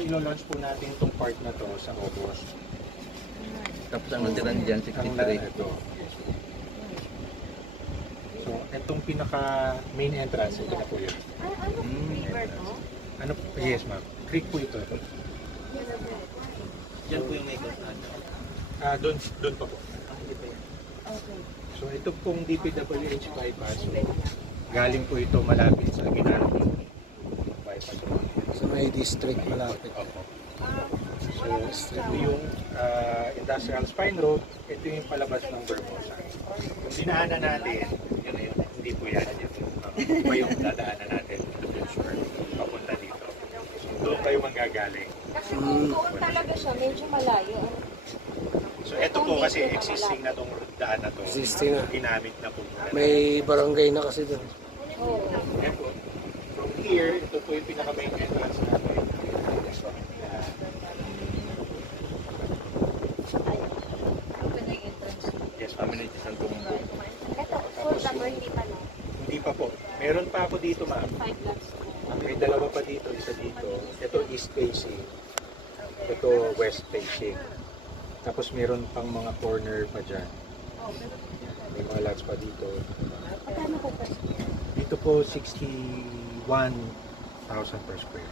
ilo-launch po natin itong part na to sa August. Tapos ang natiran dyan, Ang 63. ito. So, itong pinaka main entrance, ito na po yun. Ano? Yes, ma'am. Creek po ito. Diyan po yung may konsaan. Doon pa po. So, ito pong DPWH bypass. So, galing po ito malapit sa ginamit bypass. Sa may district malapit. Opo. So, ito yung industrial spine road. Ito yung palabas ng Vermosa. Kung dinaanan natin, yun na yun. Hindi po yan. Ito pa yung dadaanan natin to the shore. Papunta dito. So, doon kayo manggagaling. Kasi kung doon talaga siya, medyo malayo. So, ito po kasi existing na itong daan na to. Existing na. Ginamit na po. May barangay na kasi doon. Oo. Yan po. From here, ito po yung pinaka-main entrance natin. Open na yung entrance. Yes, Amenities ang tumbo. Ito, full number, hindi pa no? hindi pa po. Meron pa ako dito, ma'am. 5 lots. May dalawa pa dito, isa dito. Ito east facing. Ito west facing. Tapos meron pang mga corner pa dyan. May mga lots pa dito. Magkano po pa? Dito po 61,000 per square.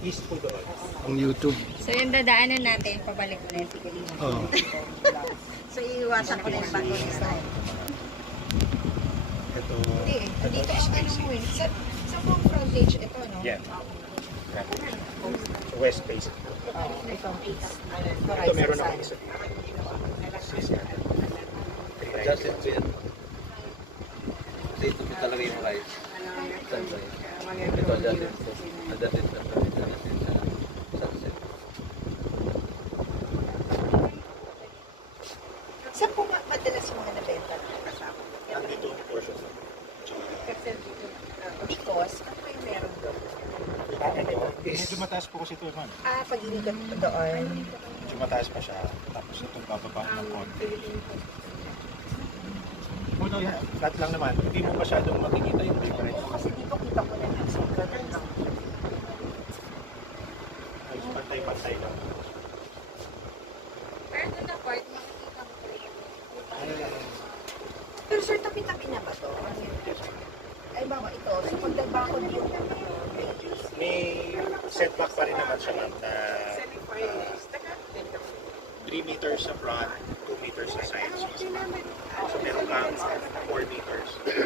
East po doon. Ang YouTube. So yung dadaanan natin, pabalik ulit. Oh. So iiwasan ko na yung bago ni Star. Ito, Dito ang ano mo eh. Sa buong frontage ito, no? yeah. So west facing. Ito. Ito meron ako isa dito. Adjusted po yan. Dito po talaga yung rice. Saan ba yun? Ito adjusted po. Adjusted sa sunset. Saan po madalas yung mga nabenta na kasama? Dito ang portion. Kasi dito, because ano yung meron doon? Medyo mataas po kasi ito, ma'am. Pag inigot po doon. Medyo mataas pa siya. Tapos ito bababa ng konti. No, yeah. Flat lang naman. Hindi mo masyadong makikita yung difference. Kasi dito kita ko na yung ganun lang. Ay, pantay-pantay lang. Pero doon na part, makikita mo talaga. Pero sir, tabi-tabi na ba to? Ay, baka ito. So pag nagbakod yung May setback pa rin naman siya, ma'am, na 3 meters sa front, 2 meters sa sides.